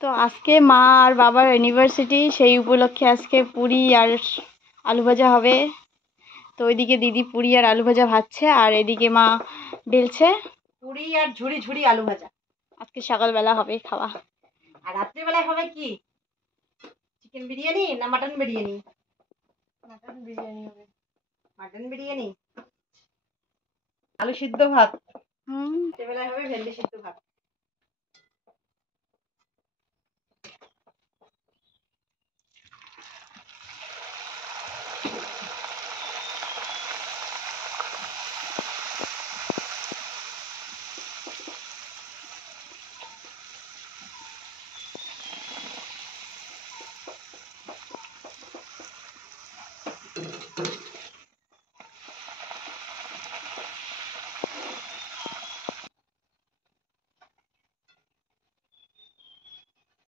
তো আজকে মা আর বাবার ইউনিভার্সিটি, সেই উপলক্ষে আজকে পুরি আর আলু ভাজা হবে। তো ওইদিকে দিদি পুরি আর আলু ভাজা ভাজছে, আর এদিকে মা বেলছে পুরি আর ঝুড়ি ঝুড়ি আলু ভাজা। আজকে সকালবেলা হবে খাওয়া। আর রাত্রিবেলায় হবে কি? চিকেন বিরিয়ানি না মাটন বিরিয়ানি? মাটন বিরিয়ানি হবে। মাটন বিরিয়ানি, আলু সিদ্ধ ভাত। হুম, রাত্রিবেলায় হবে ভেন্ডি সিদ্ধ ভাত।